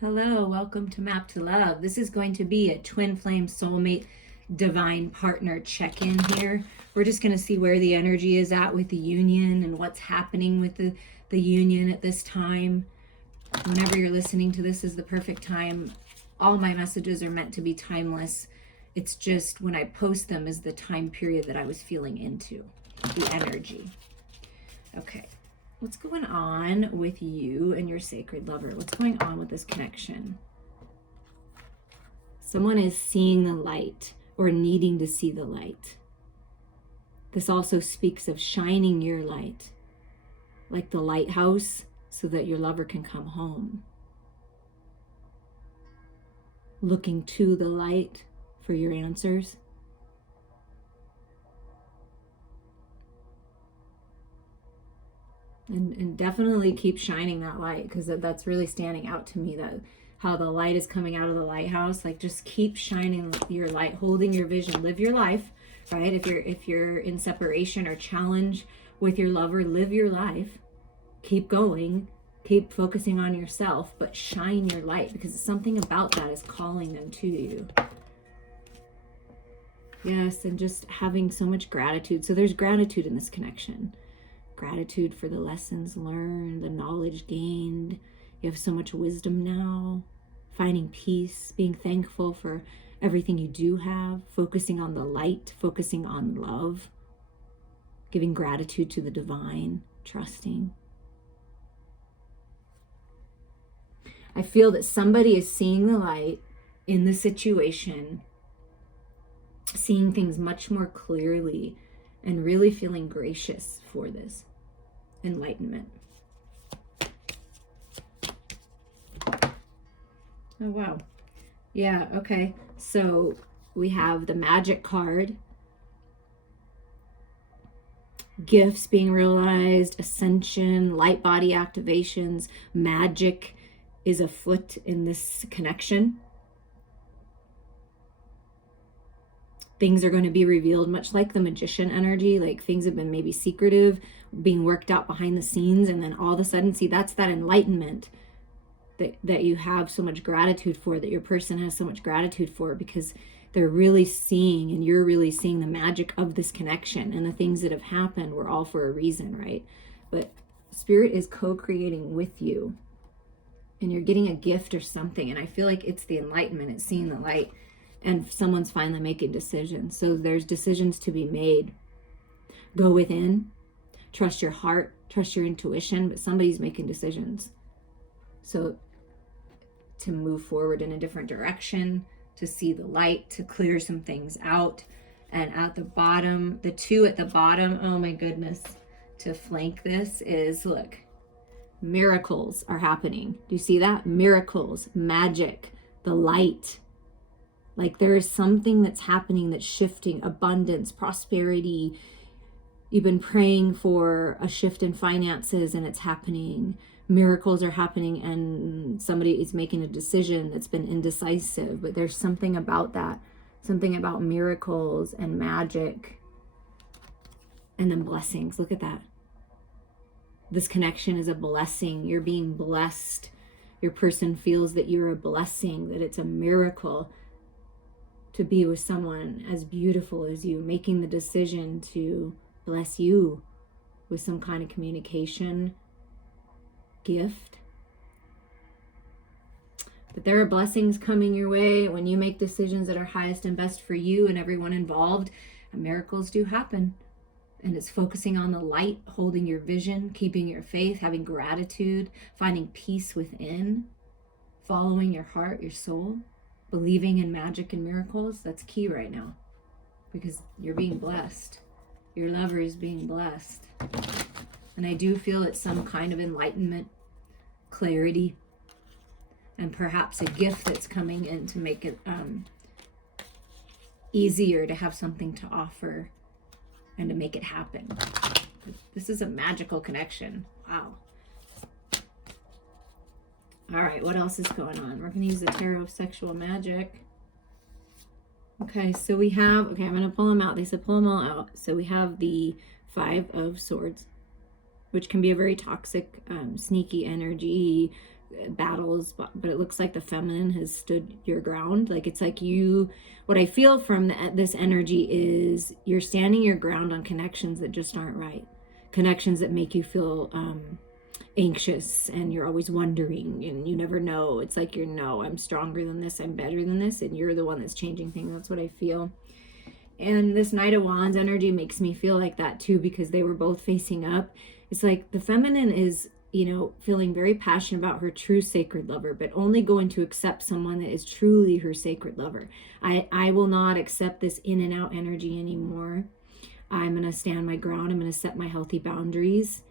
Hello, welcome to Map to Love. This is going to be a Twin Flame Soulmate Divine Partner check-in here. We're just going to see where the energy is at with the union and what's happening with the union at this time. Whenever you're listening to this is the perfect time. All my messages are meant to be timeless. It's just when I post them is the time period that I was feeling into, the energy. Okay. What's going on with you and your sacred lover? What's going on with this connection? Someone is seeing the light or needing to see the light. This also speaks of shining your light, like the lighthouse, so that your lover can come home. Looking to the light for your answers. And definitely keep shining that light, because that's really standing out to me, that how the light is coming out of the lighthouse. Like, just keep shining your light, holding your vision, live your life, right? If you're in separation or challenge with your lover, live your life, keep going, keep focusing on yourself, but shine your light, because something about that is calling them to you. Yes, and just having so much gratitude. So there's gratitude in this connection. Gratitude for the lessons learned, the knowledge gained. You have so much wisdom now. Finding peace, being thankful for everything you do have, focusing on the light, focusing on love, giving gratitude to the divine, trusting. I feel that somebody is seeing the light in the situation, seeing things much more clearly, and really feeling gracious for this enlightenment. Oh, wow. Yeah, okay. So we have the magic card, gifts being realized, ascension, light body activations, magic is afoot in this connection. Things are going to be revealed, much like the magician energy. Like, things have been maybe secretive, being worked out behind the scenes, and then all of a sudden, see, that's that enlightenment that you have so much gratitude for, that your person has so much gratitude for, because they're really seeing, and you're really seeing the magic of this connection, and the things that have happened were all for a reason, right? But Spirit is co-creating with you, and you're getting a gift or something, and I feel like it's the enlightenment, it's seeing the light. And someone's finally making decisions. So there's decisions to be made. Go within, trust your heart, trust your intuition, but somebody's making decisions. So to move forward in a different direction, to see the light, to clear some things out. And at the bottom, the two at the bottom, oh my goodness, to flank this is, look, miracles are happening. Do you see that? Miracles, magic, the light. Like, there is something that's happening that's shifting, abundance, prosperity. You've been praying for a shift in finances and it's happening. Miracles are happening, and somebody is making a decision that's been indecisive. But there's something about that, something about miracles and magic, and then blessings. Look at that. This connection is a blessing. You're being blessed. Your person feels that you're a blessing, that it's a miracle to be with someone as beautiful as you, making the decision to bless you with some kind of communication, gift. But there are blessings coming your way when you make decisions that are highest and best for you and everyone involved. And miracles do happen. And it's focusing on the light, holding your vision, keeping your faith, having gratitude, finding peace within, following your heart, your soul. Believing in magic and miracles, that's key right now, because you're being blessed. Your lover is being blessed. And I do feel it's some kind of enlightenment, clarity, and perhaps a gift that's coming in to make it easier to have something to offer and to make it happen. This is a magical connection. Wow. All right, what else is going on? We're going to use the Tarot of Sexual Magic. Okay, so we have, I'm going to pull them out. They said pull them all out. So we have the Five of Swords, which can be a very toxic, sneaky energy, battles, but it looks like the feminine has stood your ground. Like, it's like you, what I feel from this energy is you're standing your ground on connections that just aren't right. Connections that make you feel anxious, and you're always wondering, and you never know. It's like, no, I'm stronger than this, I'm better than this, and you're the one that's changing things. That's what I feel. And this Knight of Wands energy makes me feel like that too, because they were both facing up. It's like the feminine is, feeling very passionate about her true sacred lover, but only going to accept someone that is truly her sacred lover. I will not accept this in and out energy anymore. I'm going to stand my ground. I'm going to set my healthy boundaries.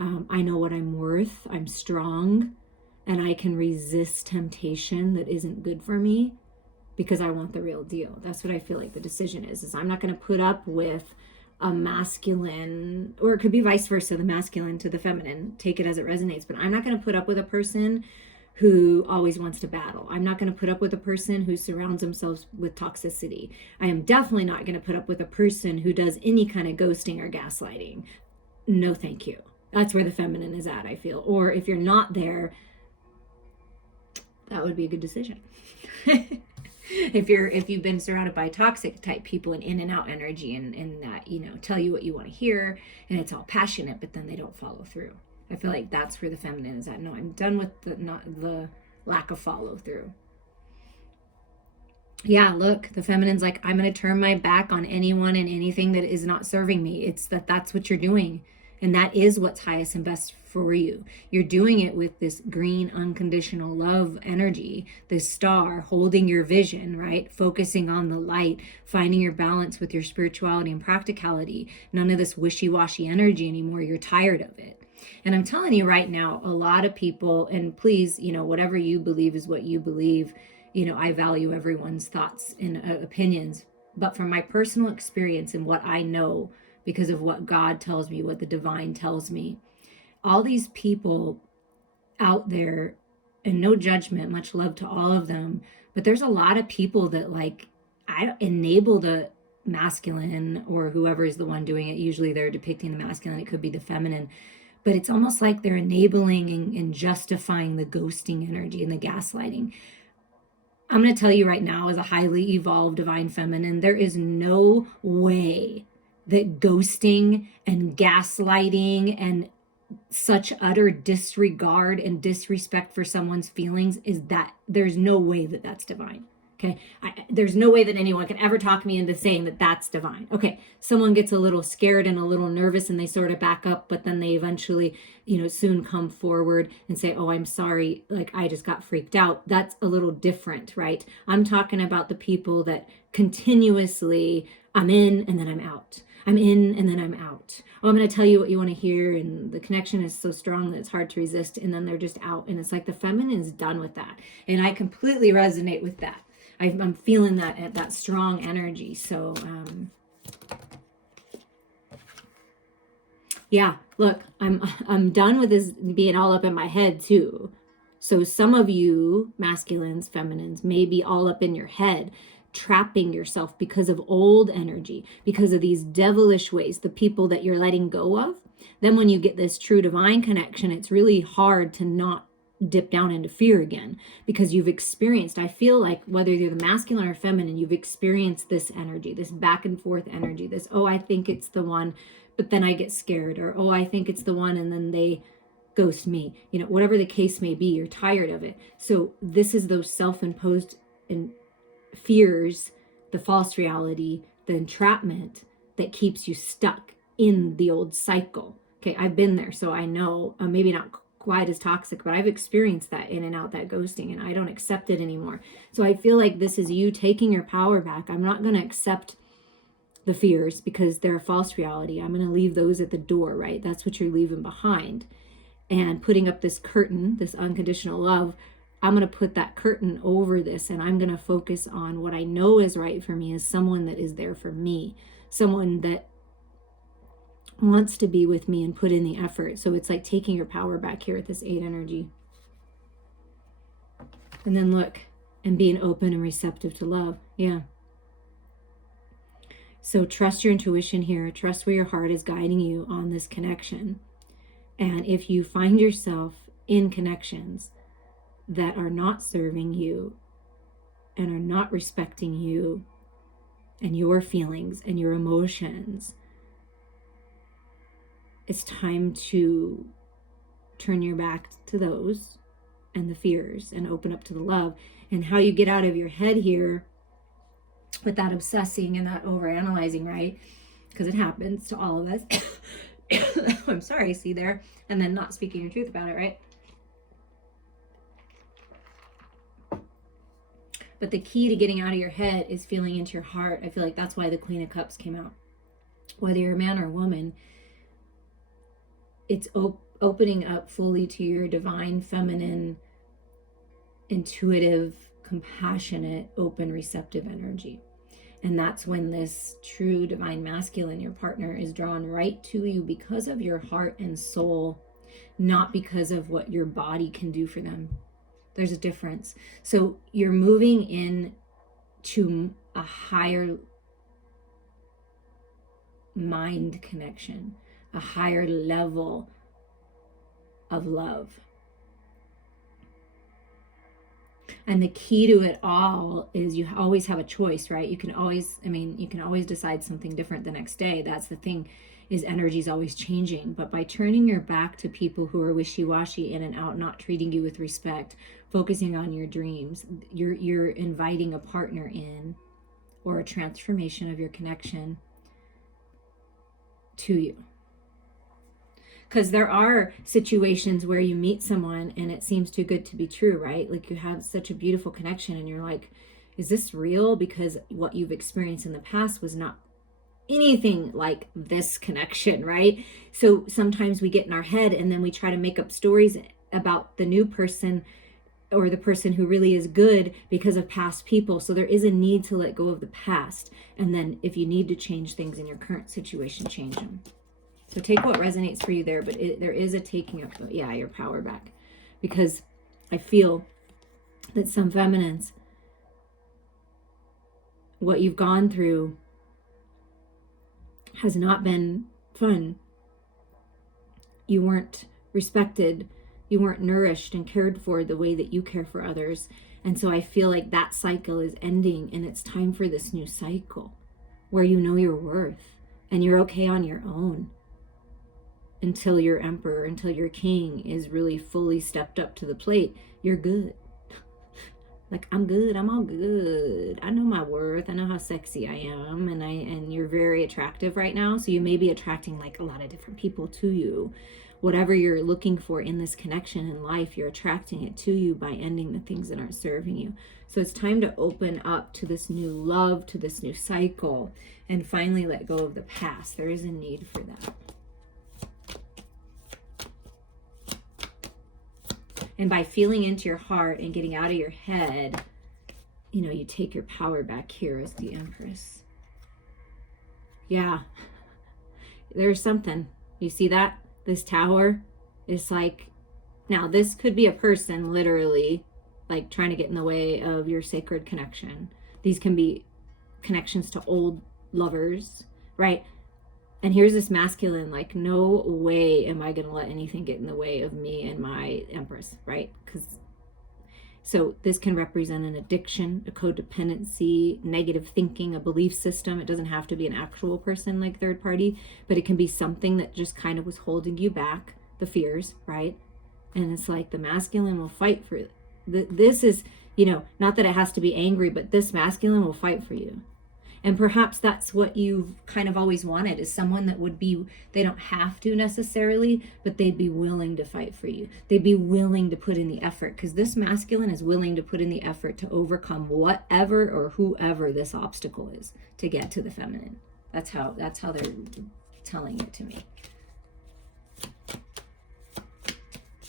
I know what I'm worth. I'm strong, and I can resist temptation that isn't good for me because I want the real deal. That's what I feel like the decision is I'm not going to put up with a masculine, or it could be vice versa, the masculine to the feminine. Take it as it resonates. But I'm not going to put up with a person who always wants to battle. I'm not going to put up with a person who surrounds themselves with toxicity. I am definitely not going to put up with a person who does any kind of ghosting or gaslighting. No, thank you. That's where the feminine is at, I feel. Or if you're not there, that would be a good decision. If you've been surrounded by toxic type people and in and out energy, and that, tell you what you want to hear, and it's all passionate, but then they don't follow through. I feel like that's where the feminine is at. No, I'm done with the lack of follow through. Yeah, look, the feminine's like, I'm going to turn my back on anyone and anything that is not serving me. It's that's what you're doing. And that is what's highest and best for you. You're doing it with this green, unconditional love energy, this star holding your vision, right? Focusing on the light, finding your balance with your spirituality and practicality. None of this wishy-washy energy anymore. You're tired of it. And I'm telling you right now, a lot of people, and please, whatever you believe is what you believe. I value everyone's thoughts and opinions. But from my personal experience and what I know, because of what God tells me, what the divine tells me, all these people out there, and no judgment, much love to all of them, but there's a lot of people that I enable the masculine, or whoever is the one doing it. Usually they're depicting the masculine. It could be the feminine, but it's almost like they're enabling and justifying the ghosting energy and the gaslighting. I'm going to tell you right now, as a highly evolved divine feminine, there is no way that ghosting and gaslighting and such utter disregard and disrespect for someone's feelings there's no way that that's divine. Okay. There's no way that anyone can ever talk me into saying that that's divine. Okay. Someone gets a little scared and a little nervous and they sort of back up, but then they eventually, soon come forward and say, oh, I'm sorry. Like, I just got freaked out. That's a little different, right? I'm talking about the people that continuously, I'm in and then I'm out. I'm in and then I'm out. Oh, I'm going to tell you what you want to hear. And the connection is so strong that it's hard to resist. And then they're just out. And it's like the feminine is done with that. And I completely resonate with that. I'm feeling that strong energy. So, yeah, look, I'm done with this being all up in my head too. So some of you masculines, feminines, may be all up in your head, trapping yourself because of old energy, because of these devilish ways, the people that you're letting go of. Then when you get this true divine connection, it's really hard to not dip down into fear again, because you've experienced, I feel like, whether you're the masculine or feminine, you've experienced this energy, this back and forth energy, this, oh, I think it's the one, but then I get scared, or, oh, I think it's the one, and then they ghost me. Whatever the case may be, you're tired of it. So this is those self-imposed fears, the false reality, the entrapment that keeps you stuck in the old cycle. Okay, I've been there, so I know, maybe not quite as toxic, but I've experienced that in and out, that ghosting, and I don't accept it anymore. So I feel like this is you taking your power back. I'm not going to accept the fears because they're a false reality. I'm going to leave those at the door, right? That's what you're leaving behind. And putting up this curtain, this unconditional love, I'm going to put that curtain over this, and I'm going to focus on what I know is right for me, as someone that is there for me, someone that wants to be with me and put in the effort. So it's like taking your power back here with this 8 energy. And then look, and being open and receptive to love. Yeah. So trust your intuition here. Trust where your heart is guiding you on this connection. And if you find yourself in connections that are not serving you and are not respecting you and your feelings and your emotions, it's time to turn your back to those and the fears and open up to the love. And how you get out of your head here with that obsessing and that overanalyzing, right? Because it happens to all of us. I'm sorry, see there? And then not speaking your truth about it, right? But the key to getting out of your head is feeling into your heart. I feel like that's why the Queen of Cups came out. Whether you're a man or a woman, it's opening up fully to your divine, feminine, intuitive, compassionate, open, receptive energy. And that's when this true divine masculine, your partner, is drawn right to you because of your heart and soul, not because of what your body can do for them. There's a difference. So you're moving in to a higher mind connection, a higher level of love. And the key to it all is you always have a choice, right? You can always decide something different the next day. That's the thing, is energy is always changing. But by turning your back to people who are wishy-washy, in and out, not treating you with respect, focusing on your dreams, you're inviting a partner in, or a transformation of your connection to you. Because there are situations where you meet someone and it seems too good to be true, right? Like you have such a beautiful connection and you're like, is this real? Because what you've experienced in the past was not anything like this connection, right? So sometimes we get in our head and then we try to make up stories about the new person or the person who really is good because of past people. So there is a need to let go of the past. And then if you need to change things in your current situation, change them. So take what resonates for you there, but there is a taking of, your power back. Because I feel that some feminines, what you've gone through has not been fun. You weren't respected. You weren't nourished and cared for the way that you care for others. And so I feel like that cycle is ending and it's time for this new cycle where you know your worth and you're okay on your own. Until your emperor, until your king is really fully stepped up to the plate, you're good. Like, I'm good, I'm all good. I know my worth, I know how sexy I am, and you're very attractive right now. So you may be attracting like a lot of different people to you. Whatever you're looking for in this connection in life, you're attracting it to you by ending the things that aren't serving you. So it's time to open up to this new love, to this new cycle, and finally let go of the past. There is a need for that. And by feeling into your heart and getting out of your head, you take your power back here as the Empress. Yeah, there's something. You see that? This tower is like, now this could be a person literally like trying to get in the way of your sacred connection. These can be connections to old lovers, right? And here's this masculine, like, no way am I going to let anything get in the way of me and my Empress, right? So this can represent an addiction, a codependency, negative thinking, a belief system. It doesn't have to be an actual person like third party, but it can be something that just kind of was holding you back, the fears, right? And it's like the masculine will fight for it. This is, not that it has to be angry, but this masculine will fight for you. And perhaps that's what you've kind of always wanted, is someone that would be, they don't have to necessarily, but they'd be willing to fight for you. They'd be willing to put in the effort, because this masculine is willing to put in the effort to overcome whatever or whoever this obstacle is to get to the feminine. That's how they're telling it to me.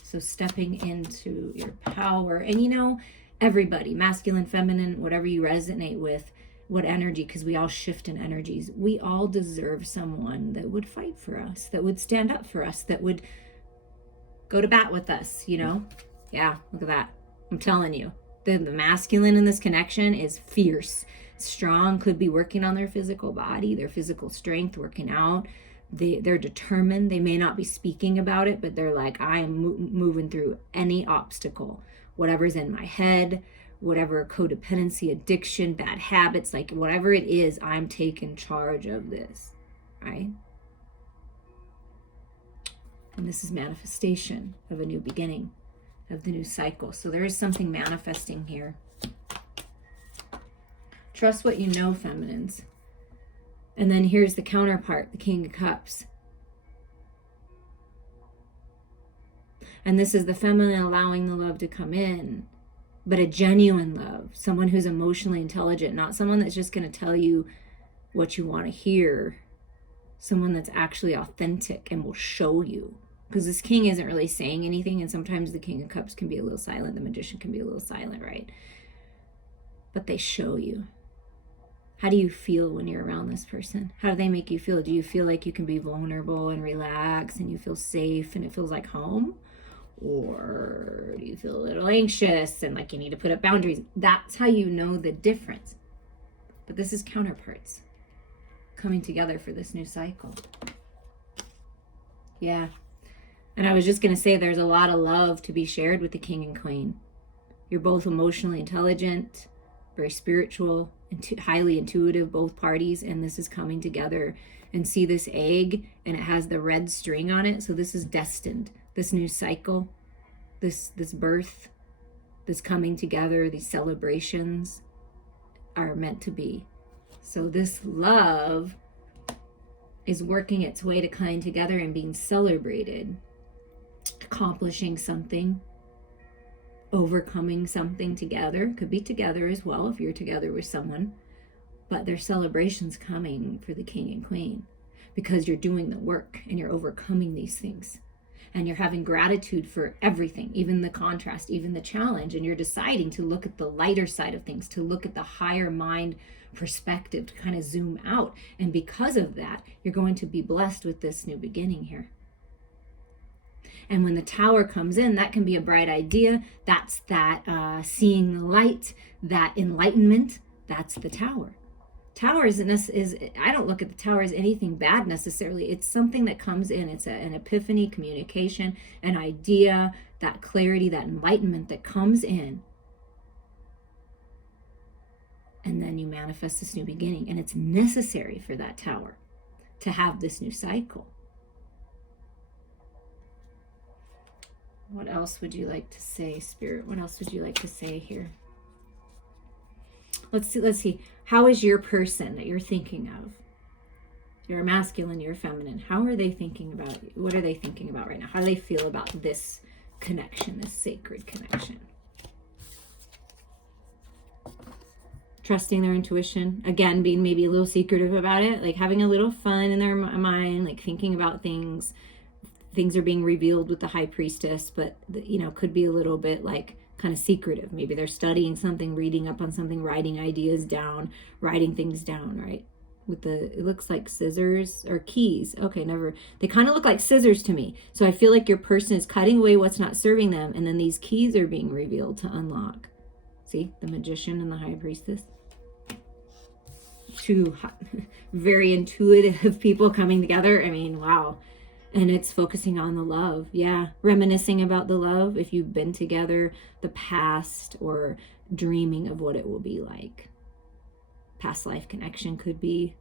So stepping into your power, and everybody, masculine, feminine, whatever you resonate with, what energy, because we all shift in energies. We all deserve someone that would fight for us, that would stand up for us, that would go to bat with us, Yeah, look at that. I'm telling you, the masculine in this connection is fierce, strong, could be working on their physical body, their physical strength, working out. They're determined. They may not be speaking about it, but they're like, I am moving through any obstacle, whatever's in my head, whatever codependency, addiction, bad habits, like whatever it is, I'm taking charge of this, right? And this is manifestation of a new beginning, of the new cycle. So there is something manifesting here. Trust what you know, feminines. And then here's the counterpart, the King of Cups. And this is the feminine allowing the love to come in, but a genuine love, someone who's emotionally intelligent, not someone that's just going to tell you what you want to hear, someone that's actually authentic and will show you. Because this king isn't really saying anything, and sometimes the King of Cups can be a little silent, the Magician can be a little silent, right? But they show you. How do you feel when you're around this person? How do they make you feel? Do you feel like you can be vulnerable and relax and you feel safe and it feels like home? Or do you feel a little anxious and like you need to put up boundaries? That's how you know the difference. But this is counterparts coming together for this new cycle. Yeah. And I was just going to say there's a lot of love to be shared with the King and Queen. You're both emotionally intelligent, very spiritual, and highly intuitive, both parties, and this is coming together. And see this egg, and it has the red string on it, so this is destined. This new cycle, this birth, this coming together, these celebrations are meant to be. So this love is working its way to coming together and being celebrated, accomplishing something, overcoming something together. Could be together as well if you're together with someone, but there's celebrations coming for the King and Queen because you're doing the work and you're overcoming these things and you're having gratitude for everything, even the contrast, even the challenge, and you're deciding to look at the lighter side of things, to look at the higher mind perspective, to kind of zoom out. And because of that, you're going to be blessed with this new beginning here. And when the Tower comes in, that can be a bright idea. That's that seeing the light, that enlightenment. That's the Tower. Tower is I don't look at the Tower as anything bad necessarily. It's something that comes in. It's an epiphany, communication, an idea, that clarity, that enlightenment that comes in. And then you manifest this new beginning. And it's necessary for that Tower to have this new cycle. What else would you like to say, Spirit? What else would you like to say here? Let's see. How is your person that you're thinking of? You're a masculine, you're a feminine. How are they thinking about you? What are they thinking about right now? How do they feel about this connection, this sacred connection? Trusting their intuition. Again, being maybe a little secretive about it. Like having a little fun in their mind, like thinking about things. Things are being revealed with the High Priestess, but could be a little bit like kind of secretive. Maybe they're studying something, reading up on something, writing ideas down, writing things down, right? With it looks like scissors or keys. Okay, they kind of look like scissors to me. So I feel like your person is cutting away what's not serving them, and then these keys are being revealed to unlock. See, the Magician and the High Priestess. Two very intuitive people coming together. I mean, wow. And it's focusing on the love. Yeah. Reminiscing about the love. If you've been together, the past, or dreaming of what it will be like. Past life connection could be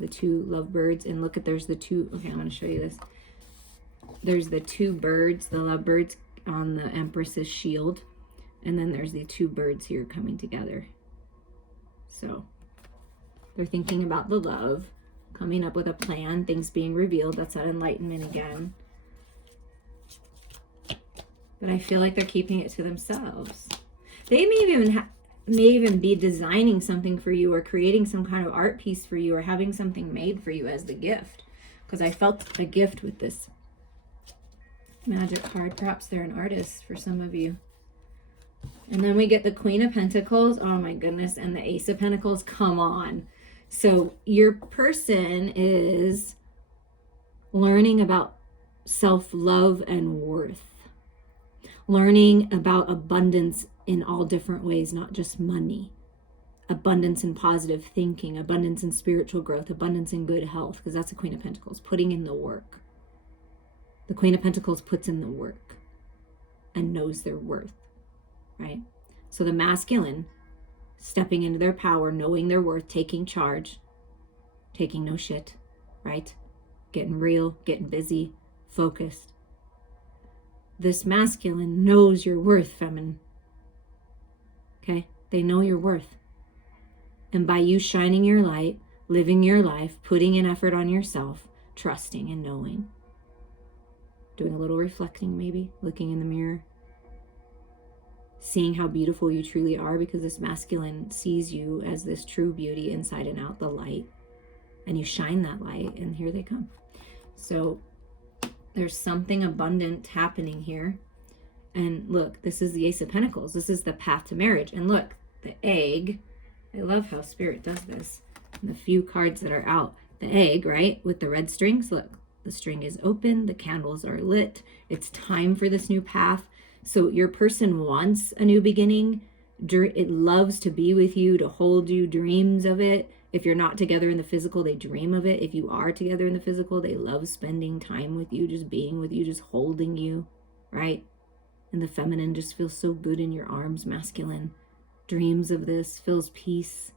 the two lovebirds. And look at, there's the two. Okay, I'm going to show you this. There's the two birds, the lovebirds on the Empress's shield. And then there's the two birds here coming together. So they're thinking about the love. Coming up with a plan, things being revealed. That's that enlightenment again. But I feel like they're keeping it to themselves. They may even be designing something for you, or creating some kind of art piece for you, or having something made for you as the gift. Because I felt a gift with this magic card. Perhaps they're an artist for some of you. And then we get the Queen of Pentacles. Oh my goodness. And the Ace of Pentacles. Come on. So your person is learning about self-love and worth. Learning about abundance in all different ways, not just money. Abundance in positive thinking, abundance in spiritual growth, abundance in good health, because that's the Queen of Pentacles, putting in the work. The Queen of Pentacles puts in the work. and knows their worth, right? So the masculine, stepping into their power, knowing their worth, taking charge, taking no shit, right? Getting real, getting busy, focused. This masculine knows your worth, feminine. Okay? They know your worth. And by you shining your light, living your life, putting in effort on yourself, trusting and knowing, doing a little reflecting maybe, looking in the mirror, seeing how beautiful you truly are, because this masculine sees you as this true beauty inside and out, the light. And you shine that light, and here they come. So there's something abundant happening here. And look, this is the Ace of Pentacles. This is the path to marriage. And look, the egg. I love how Spirit does this. And the few cards that are out. The egg, right, with the red strings. Look, the string is open. The candles are lit. It's time for this new path. So your person wants a new beginning. It loves to be with you, to hold you, dreams of it. If you're not together in the physical, they dream of it. If you are together in the physical, they love spending time with you, just being with you, just holding you, right? And the feminine just feels so good in your arms, masculine. Dreams of this, feels peace.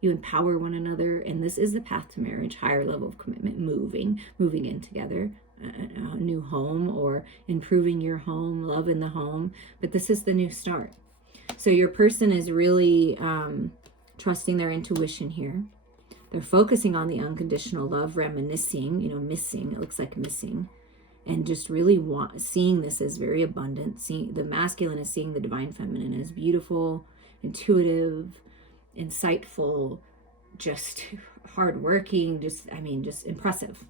You empower one another, and this is the path to marriage, higher level of commitment, moving in together, a new home, or improving your home, love in the home. But this is the new start. So your person is really trusting their intuition here. They're focusing on the unconditional love, reminiscing, missing, it looks like missing, and just really seeing this as very abundant. Seeing the masculine is seeing the divine feminine as beautiful, intuitive, insightful, just hardworking, just impressive,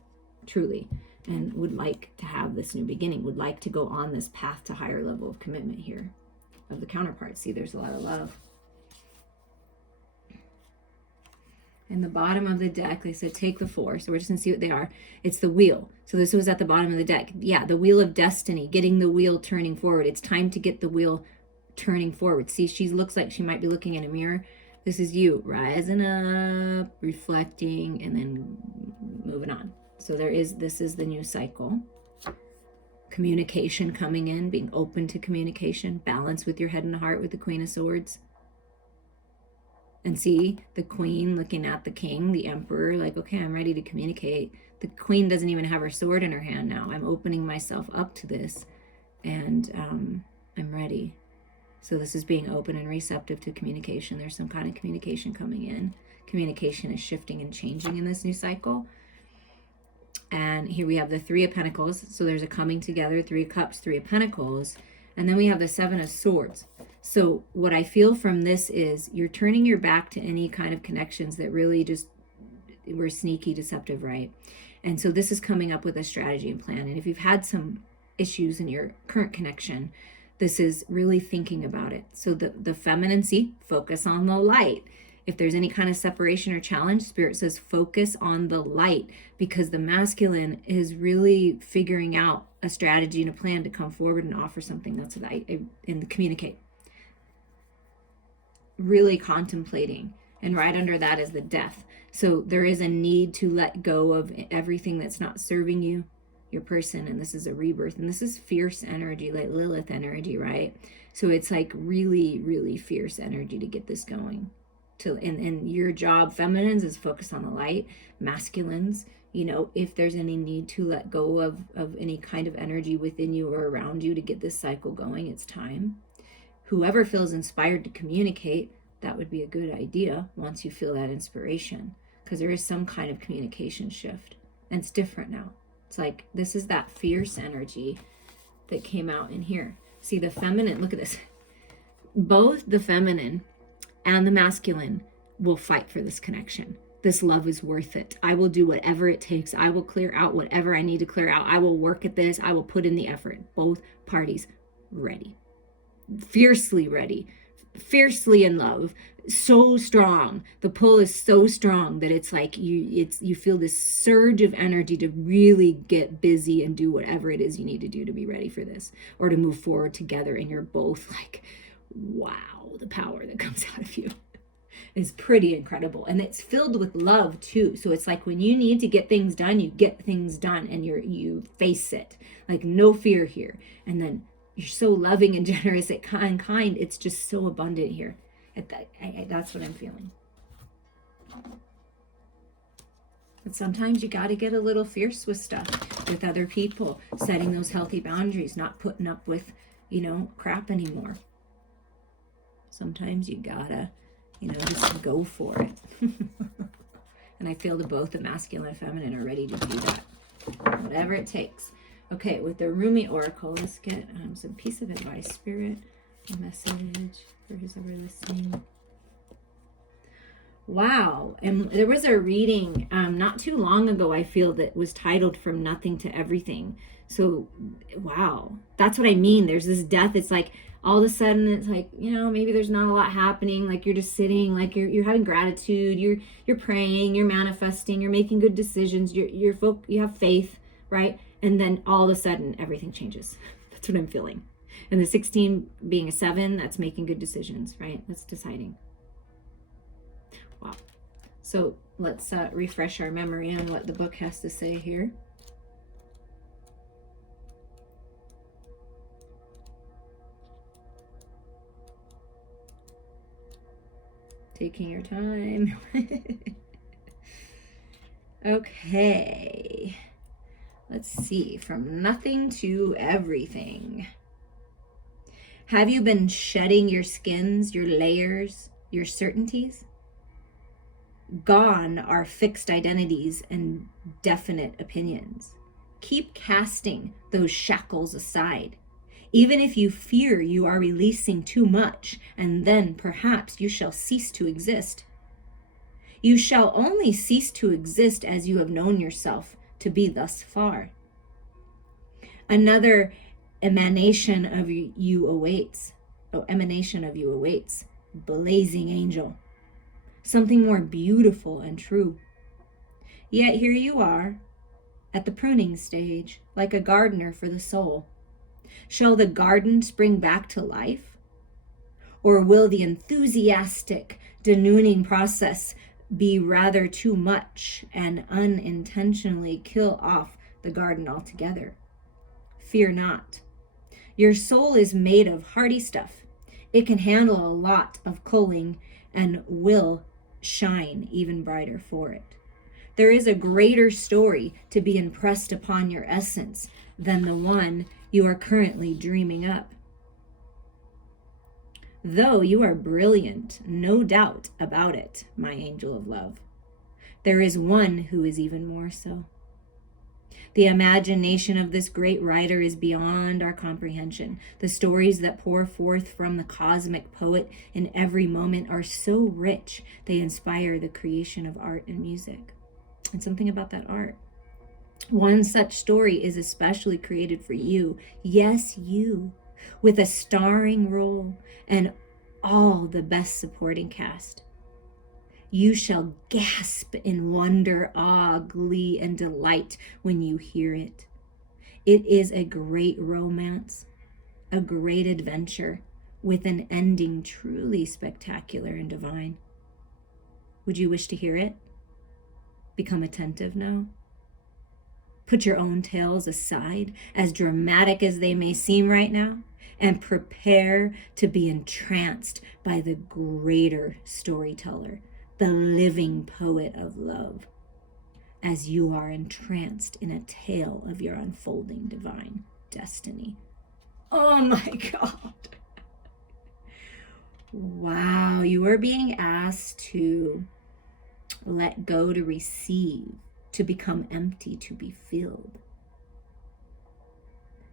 truly, and would like to have this new beginning, would like to go on this path to higher level of commitment here of the counterpart. See, there's a lot of love. In the bottom of the deck, they said take the 4. So we're just going to see what they are. It's the wheel. So this was at the bottom of the deck. Yeah, the wheel of destiny, getting the wheel turning forward. It's time to get the wheel turning forward. See, she looks like she might be looking in a mirror. This is you rising up, reflecting, and then moving on. So this is the new cycle. Communication coming in, being open to communication, balance with your head and heart with the Queen of Swords. And see the Queen looking at the King, the Emperor, like, okay, I'm ready to communicate. The Queen doesn't even have her sword in her hand now. I'm opening myself up to this, and I'm ready. So this is being open and receptive to communication. There's some kind of communication coming in. Communication is shifting and changing in this new cycle. And here we have the 3 of Pentacles. So there's a coming together, 3 of Cups, 3 of Pentacles. And then we have the 7 of Swords. So what I feel from this is you're turning your back to any kind of connections that really just were sneaky, deceptive, right? And so this is coming up with a strategy and plan. And if you've had some issues in your current connection, this is really thinking about it. So the feminine, focus on the light. If there's any kind of separation or challenge, Spirit says focus on the light, because the masculine is really figuring out a strategy and a plan to come forward and offer something that's light and communicate. Really contemplating. And right under that is the death. So there is a need to let go of everything that's not serving you, your person, and this is a rebirth, and this is fierce energy, like Lilith energy, right? So it's like really, really fierce energy to get this going. And your job, feminines, is focus on the light. Masculines, if there's any need to let go of any kind of energy within you or around you to get this cycle going, it's time. Whoever feels inspired to communicate, that would be a good idea once you feel that inspiration, because there is some kind of communication shift, and it's different now. It's like, this is that fierce energy that came out in here. See, the feminine, look at this. Both the feminine and the masculine will fight for this connection. This love is worth it. I will do whatever it takes. I will clear out whatever I need to clear out. I will work at this. I will put in the effort. Both parties ready. Fiercely ready. Fiercely in love. So strong. The pull is so strong that it's like you feel this surge of energy to really get busy and do whatever it is you need to do to be ready for this, or to move forward together. And you're both like, wow, the power that comes out of you. is pretty incredible. And it's filled with love too. So it's like when you need to get things done, you get things done and you face it. Like no fear here. And then you're so loving and generous and kind. It's just so abundant here. That's what I'm feeling. But sometimes you got to get a little fierce with stuff, with other people, setting those healthy boundaries, not putting up with, crap anymore. Sometimes you gotta, just go for it. And I feel that both the masculine and feminine are ready to do that. Whatever it takes. Okay, with the Rumi Oracle, let's get some piece of advice. Spirit, a message for who's ever listening. Wow. And there was a reading not too long ago, I feel, that was titled From Nothing to Everything. So, wow. That's what I mean. There's this death. It's like all of a sudden it's like, maybe there's not a lot happening. Like you're just sitting, like you're having gratitude, you're praying, you're manifesting, you're making good decisions, you have faith, right? And then all of a sudden everything changes. That's what I'm feeling. And the 16 being a 7, that's making good decisions, right? That's deciding. Wow. So let's refresh our memory on what the book has to say here. Taking your time. Okay. Let's see. From nothing to everything. Have you been shedding your skins, your layers, your certainties? Gone are fixed identities and definite opinions. Keep casting those shackles aside. Even if you fear you are releasing too much, and then perhaps you shall cease to exist. You shall only cease to exist as you have known yourself to be thus far. Another emanation of you awaits. Emanation of you awaits. Blazing angel. Something more beautiful and true. Yet here you are, at the pruning stage, like a gardener for the soul. Shall the garden spring back to life? Or will the enthusiastic denuding process be rather too much and unintentionally kill off the garden altogether? Fear not. Your soul is made of hardy stuff. It can handle a lot of culling and will shine even brighter for it. There is a greater story to be impressed upon your essence than the one you are currently dreaming up. Though you are brilliant, no doubt about it, my angel of love, there is one who is even more so. The imagination of this great writer is beyond our comprehension. The stories that pour forth from the cosmic poet in every moment are so rich, they inspire the creation of art and music. And something about that art. One such story is especially created for you. Yes, you, with a starring role and all the best supporting cast. You shall gasp in wonder, awe, glee, and delight when you hear it. It is a great romance, a great adventure, with an ending truly spectacular and divine. Would you wish to hear it? Become attentive now. Put your own tales aside, as dramatic as they may seem right now, and prepare to be entranced by the greater storyteller, the living poet of love, as you are entranced in a tale of your unfolding divine destiny. Oh my God. Wow, you are being asked to let go, to receive, to become empty, to be filled.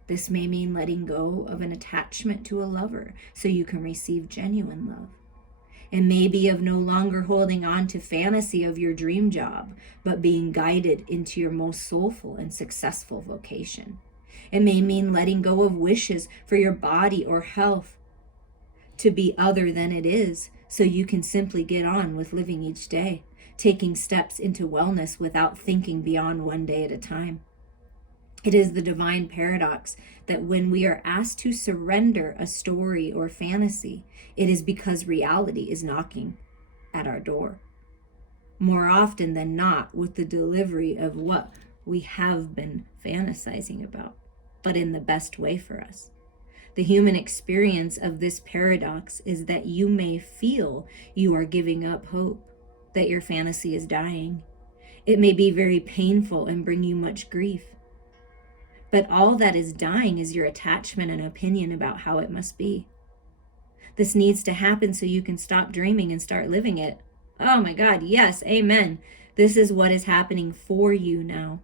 This may mean letting go of an attachment to a lover so you can receive genuine love. It may be of no longer holding on to fantasy of your dream job, but being guided into your most soulful and successful vocation. It may mean letting go of wishes for your body or health to be other than it is, so you can simply get on with living each day, taking steps into wellness without thinking beyond one day at a time. It is the divine paradox that when we are asked to surrender a story or fantasy, it is because reality is knocking. at our door. More often than not, with the delivery of what we have been fantasizing about, but in the best way for us. The human experience of this paradox is that you may feel you are giving up hope, that your fantasy is dying. It may be very painful and bring you much grief. But all that is dying is your attachment and opinion about how it must be. This needs to happen so you can stop dreaming and start living it. Oh my God, yes, amen. This is what is happening for you now.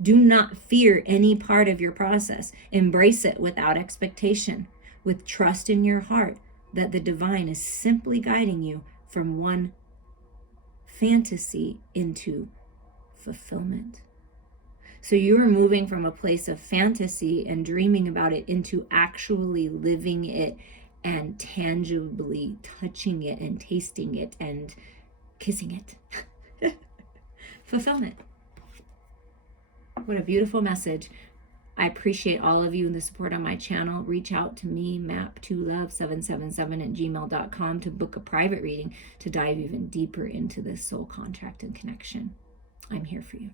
Do not fear any part of your process. Embrace it without expectation, with trust in your heart that the divine is simply guiding you from one fantasy into fulfillment. So you are moving from a place of fantasy and dreaming about it into actually living it and tangibly touching it and tasting it and kissing it. Fulfillment. What a beautiful message. I appreciate all of you and the support on my channel. Reach out to me, map2love777@gmail.com, to book a private reading to dive even deeper into this soul contract and connection. I'm here for you.